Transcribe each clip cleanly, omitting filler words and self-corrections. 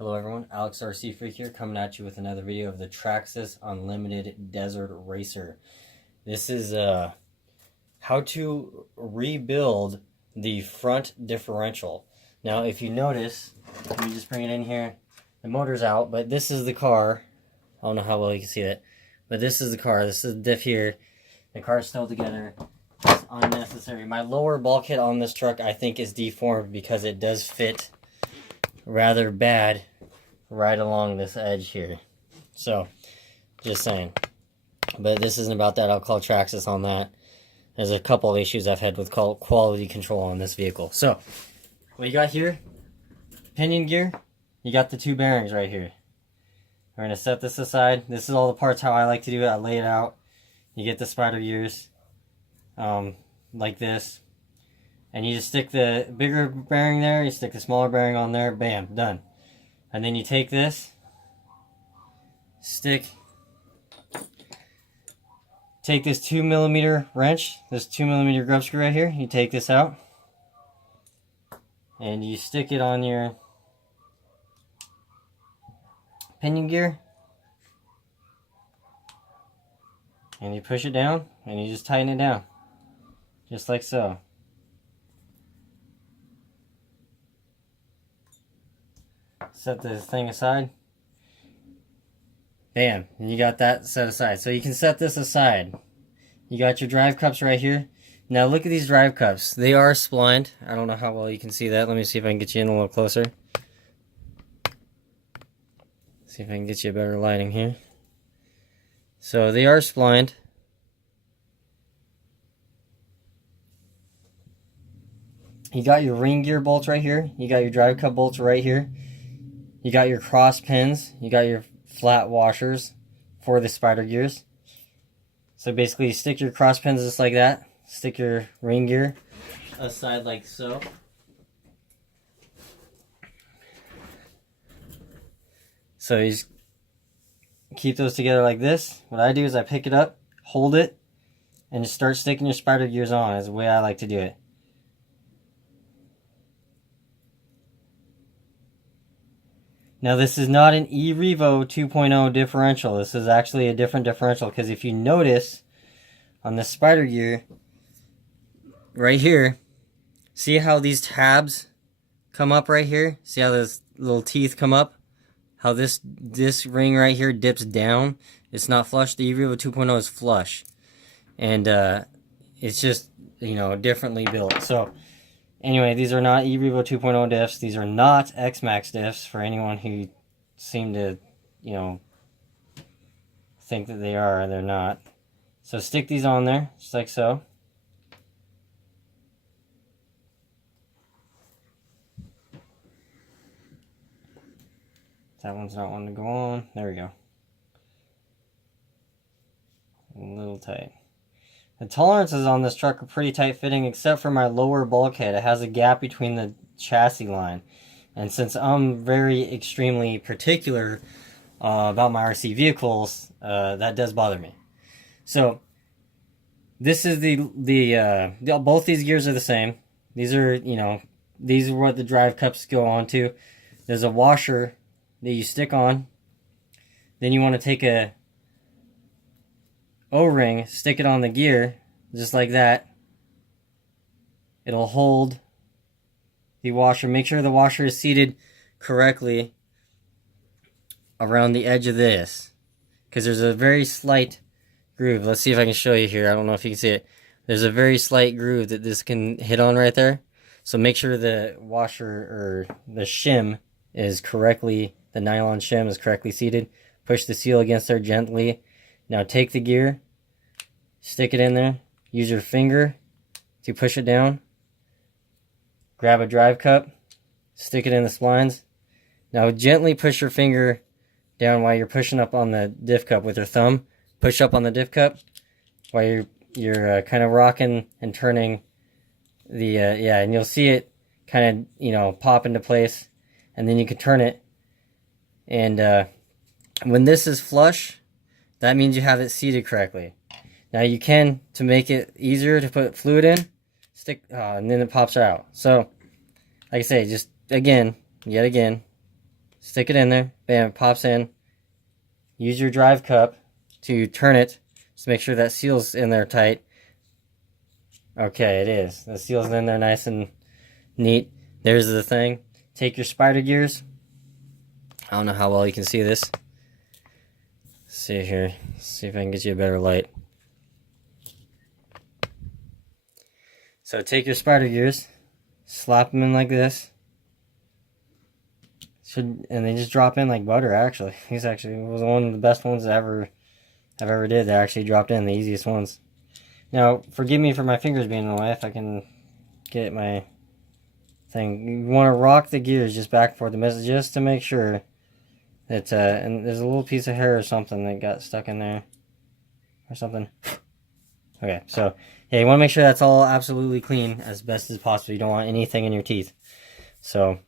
Hello everyone, Alex RC Freak here, coming at you with another video of the Traxxas Unlimited Desert Racer. This is how to rebuild the front differential. Now if you notice, let me just bring it in here, the motor's out, but this is the car. I don't know how well you can see it, but this is the car, this is the diff here. The car's still together. It's unnecessary. My lower bulkhead on this truck I think is deformed because it does fit rather bad right along this edge here. So, just saying. But this isn't about that. I'll call Traxxas on that. There's a couple of issues I've had with quality control on this vehicle. So, what you got here, pinion gear, you got the two bearings right here. We're going to set this aside. This is all the parts how I like to do it. I lay it out. You get the spider gears like this. And you just stick the bigger bearing there, you stick the smaller bearing on there, bam, done. And then you take this, take this 2mm wrench, this 2mm grub screw right here, you take this out, and you stick it on your pinion gear, and you push it down, and you just tighten it down, just like so. Set this thing aside. Bam, and you got that set aside. So you can set this aside. You got your drive cups right here. Now look at these drive cups. They are splined. I don't know how well you can see that. Let me see if I can get you in a little closer. See if I can get you a better lighting here. So they are splined. You got your ring gear bolts right here. You got your drive cup bolts right here. You got your cross pins, you got your flat washers for the spider gears. So basically you stick your cross pins just like that, stick your ring gear aside like so. So you just keep those together like this. What I do is I pick it up, hold it, and just start sticking your spider gears on is the way I like to do it. Now this is not an eRevo 2.0 differential. This is actually a different differential because if you notice on the spider gear right here, see how these tabs come up right here? See how those little teeth come up? How this ring right here dips down? It's not flush. The eRevo 2.0 is flush. And it's just, you know, differently built. So anyway, these are not eRevo 2.0 diffs. These are not X-Max diffs for anyone who seem to, you know, think that they are. They're not. So stick these on there, just like so. That one's not wanting to go on. There we go. A little tight. The tolerances on this truck are pretty tight fitting except for my lower bulkhead. It has a gap between the chassis line. And since I'm very extremely particular about my RC vehicles, that does bother me. So this is both these gears are the same. These are, you know, these are what the drive cups go onto. There's a washer that you stick on. Then you want to take a O-ring, stick it on the gear, just like that. It'll hold the washer. Make sure the washer is seated correctly around the edge of this, because there's a very slight groove. Let's see if I can show you here. I don't know if you can see it. There's a very slight groove that this can hit on right there. So make sure the washer or the shim is correctly, the nylon shim is correctly seated. Push the seal against there gently. Now take the gear, stick it in there, use your finger to push it down, grab a drive cup, stick it in the splines. Now gently push your finger down while you're pushing up on the diff cup with your thumb. Push up on the diff cup while you're kind of rocking and turning the, and you'll see it kind of, you know, pop into place, and then you can turn it. And when this is flush, that means you have it seated correctly. Now you can, to make it easier to put fluid in, stick, and then it pops out. So, like I say, just again, yet again, Stick it in there. Bam, it pops in. Use your drive cup to turn it. Just make sure that seal's in there tight. Okay, it is. The seal's in there nice and neat. There's the thing. Take your spider gears. I don't know how well you can see this. Let's see here. Let's see if I can get you a better light. So take your spider gears, slap them in like this. And they just drop in like butter. Actually, these actually was one of the best ones I've ever did. They actually dropped in the easiest ones. Now, forgive me for my fingers being in the way. If I can get my thing, you want to rock the gears just back and forth, just to make sure that. And there's a little piece of hair or something that got stuck in there, or something. Okay, so yeah, you want to make sure that's all absolutely clean as best as possible. You don't want anything in your teeth. So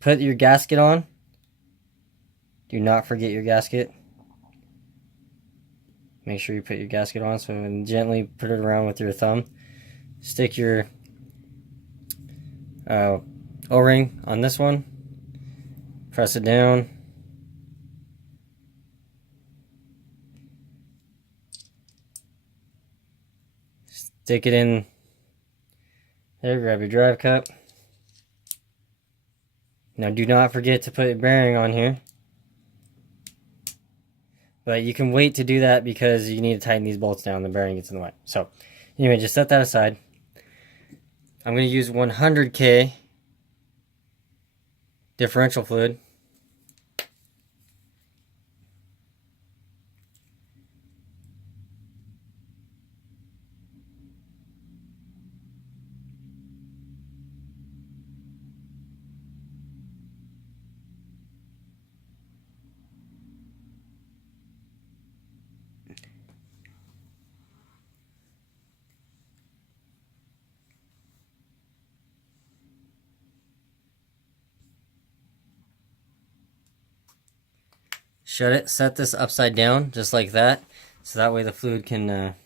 put your gasket on. Do not forget your gasket. Make sure you put your gasket on. So gently put it around with your thumb. Stick your O-ring on this one. Press it down. Stick it in there. Grab your drive cup. Now do not forget to put a bearing on here. But you can wait to do that because you need to tighten these bolts down. The bearing gets in the way. So anyway, just set that aside. I'm going to use 100K differential fluid. Shut it, set this upside down, just like that. So that way the fluid can,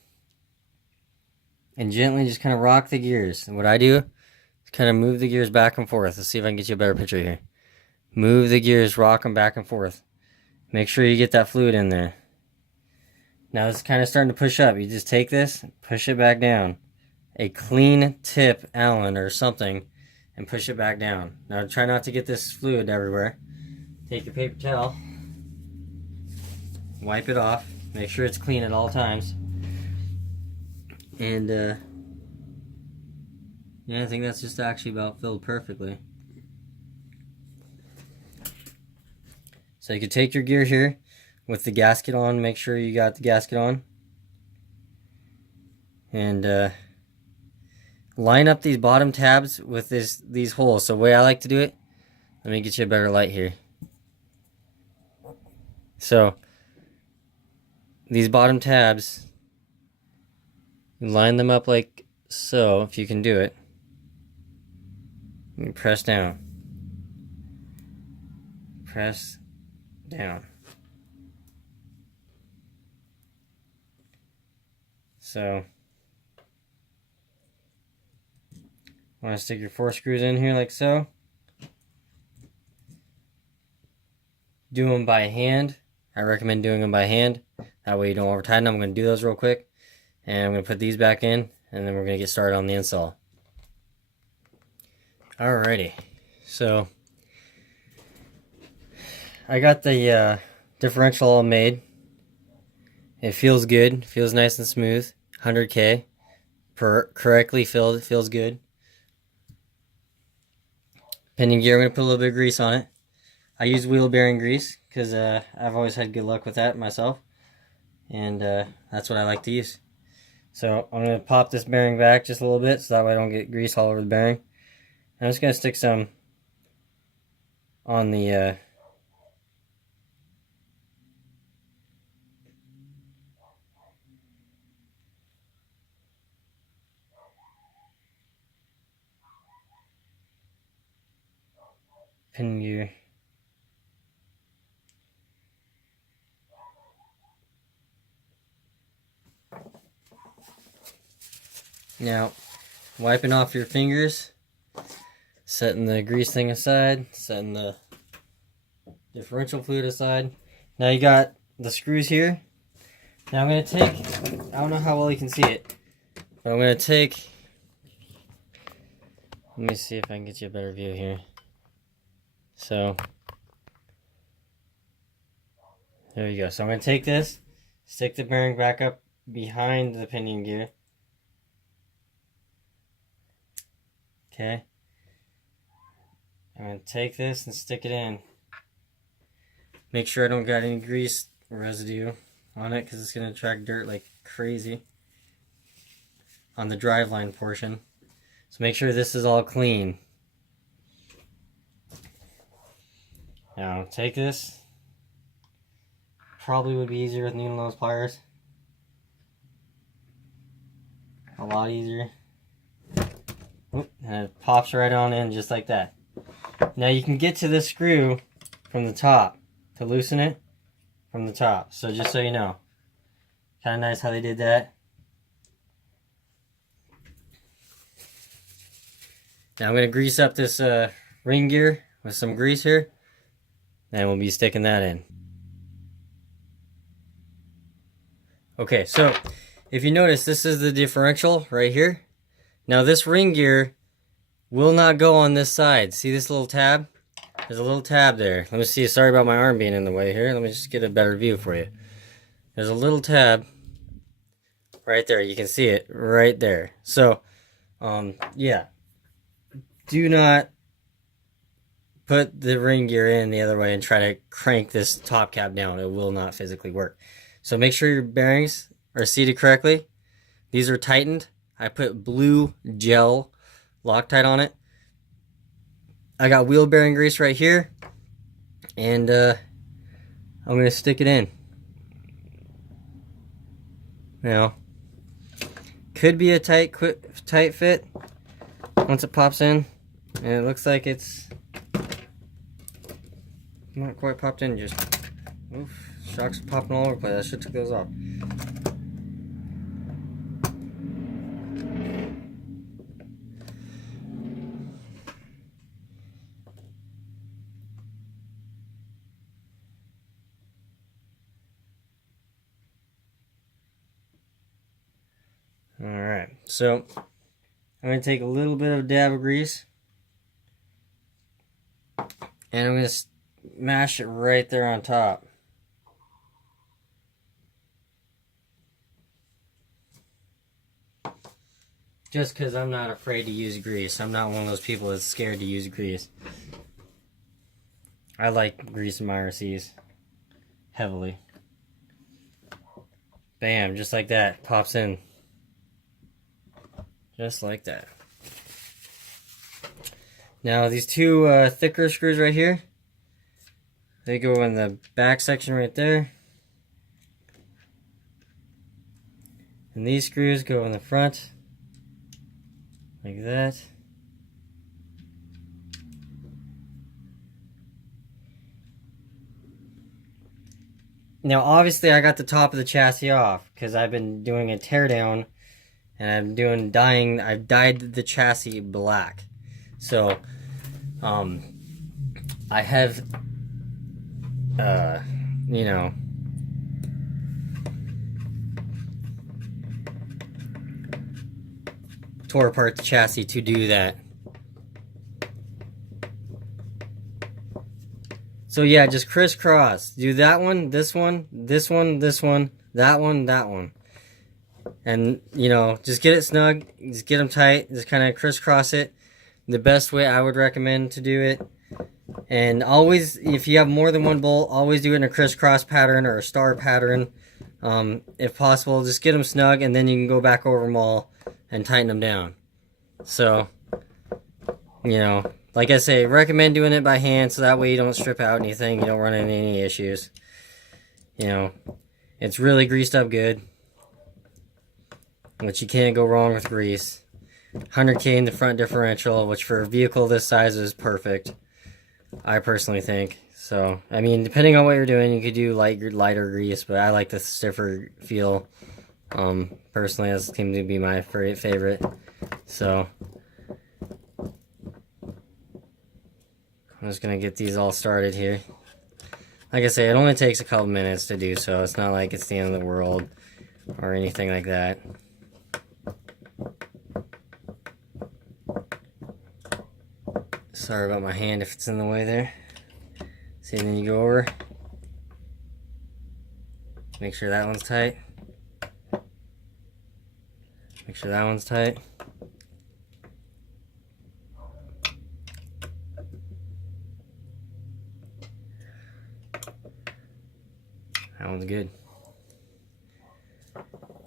and gently just kind of rock the gears. And what I do is kind of move the gears back and forth. Let's see if I can get you a better picture here. Move the gears, rock them back and forth. Make sure you get that fluid in there. Now it's kind of starting to push up. You just take this, push it back down. A clean tip Allen or something, and push it back down. Now try not to get this fluid everywhere. Take your paper towel. Wipe it off. Make sure it's clean at all times. And yeah, I think that's just actually about filled perfectly. So you can take your gear here with the gasket on. Make sure you got the gasket on. And line up these bottom tabs with these holes. So the way I like to do it, let me get you a better light here. So these bottom tabs, line them up like so, if you can do it. And press down. Press down. So, want to stick your 4 screws in here like so. Do them by hand. I recommend doing them by hand. That way you don't over tighten them. I'm going to do those real quick. And I'm going to put these back in. And then we're going to get started on the install. Alrighty. So, I got the differential all made. It feels good. Feels nice and smooth. 100K. Correctly filled. It feels good. Pinion gear, I'm going to put a little bit of grease on it. I use wheel bearing grease because I've always had good luck with that myself. And that's what I like to use. So I'm going to pop this bearing back just a little bit so that way I don't get grease all over the bearing. I'm just going to stick some on the pin gear. Now, wiping off your fingers. Setting the grease thing aside, setting the differential fluid aside. Now you got the screws here. Now I'm going to take, I don't know how well you can see it, but I'm going to take, let me see if I can get you a better view here. So, there you go. So I'm going to take this, stick the bearing back up behind the pinion gear. Okay. I'm going to take this and stick it in. Make sure I don't got any grease residue on it because it's going to attract dirt like crazy on the driveline portion. So make sure this is all clean. Now take this. Probably would be easier with needle nose pliers. A lot easier. Oop, and it pops right on in just like that. Now you can get to this screw from the top to loosen it from the top. So just so you know, kind of nice how they did that. Now I'm going to grease up this ring gear with some grease here, and we'll be sticking that in. Okay, so if you notice, this is the differential right here. Now this ring gear will not go on this side. See this little tab? There's a little tab there. Let me see. Sorry about my arm being in the way here. Let me just get a better view for you. There's a little tab right there. You can see it right there. So, yeah. Do not put the ring gear in the other way and try to crank this top cap down. It will not physically work. So make sure your bearings are seated correctly. These are tightened. I put blue gel Loctite on it. I got wheel bearing grease right here, and I'm going to stick it in. Now, could be a tight fit once it pops in, and it looks like it's not quite popped in. Just, oof, shocks are popping all over the place. I should have took those off. Alright, so I'm going to take a little bit of dab of grease, and I'm going to smash it right there on top. Just because I'm not afraid to use grease. I'm not one of those people that's scared to use grease. I like grease in my RCs heavily. Bam, just like that. Pops in. Just like that. Now these two thicker screws right here, they go in the back section right there. And these screws go in the front, like that. Now obviously I got the top of the chassis off because I've been doing a teardown. And I'm doing dyeing. I've dyed the chassis black, so I have, you know, tore apart the chassis to do that. So yeah, just crisscross. Do that one, this one, this one, this one, that one, that one. And, you know, just get it snug, just get them tight, just kind of crisscross it. The best way I would recommend to do it. And always, if you have more than one bolt, always do it in a crisscross pattern or a star pattern. If possible, just get them snug, and then you can go back over them all and tighten them down. So, you know, like I say, recommend doing it by hand so that way you don't strip out anything, you don't run into any issues. You know, it's really greased up good. Which you can't go wrong with grease. 100K in the front differential, which for a vehicle this size is perfect, I personally think. So, I mean, depending on what you're doing, you could do lighter grease, but I like the stiffer feel. Personally, that seems to be my favorite. So, I'm just gonna get these all started here. Like I say, it only takes a couple minutes to do so. It's not like it's the end of the world or anything like that. Sorry about my hand if it's in the way there. See, and then you go over. Make sure that one's tight. Make sure that one's tight. That one's good.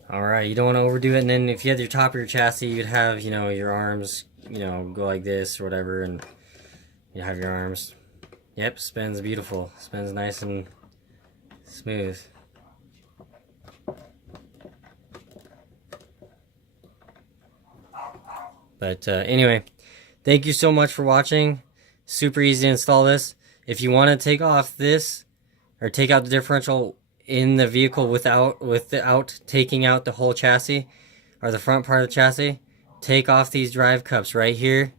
Alright, you don't want to overdo it, and then if you had your top of your chassis, you'd have, you know, your arms, you know, go like this or whatever, and you have your arms. Yep, spins beautiful. Spins nice and smooth. But anyway, thank you so much for watching. Super easy to install this. If you want to take off this, or take out the differential in the vehicle without taking out the whole chassis, or the front part of the chassis, take off these drive cups right here,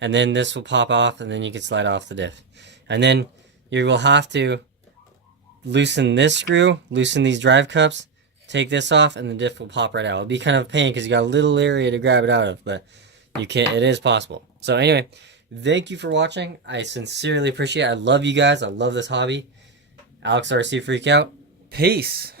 and then this will pop off, and then you can slide off the diff. And then you will have to loosen this screw, loosen these drive cups, take this off, and the diff will pop right out. It'll be kind of a pain because you got a little area to grab it out of, but you can. It is possible. So anyway, thank you for watching. I sincerely appreciate it. I love you guys. I love this hobby. Alex RC Freak out. Peace.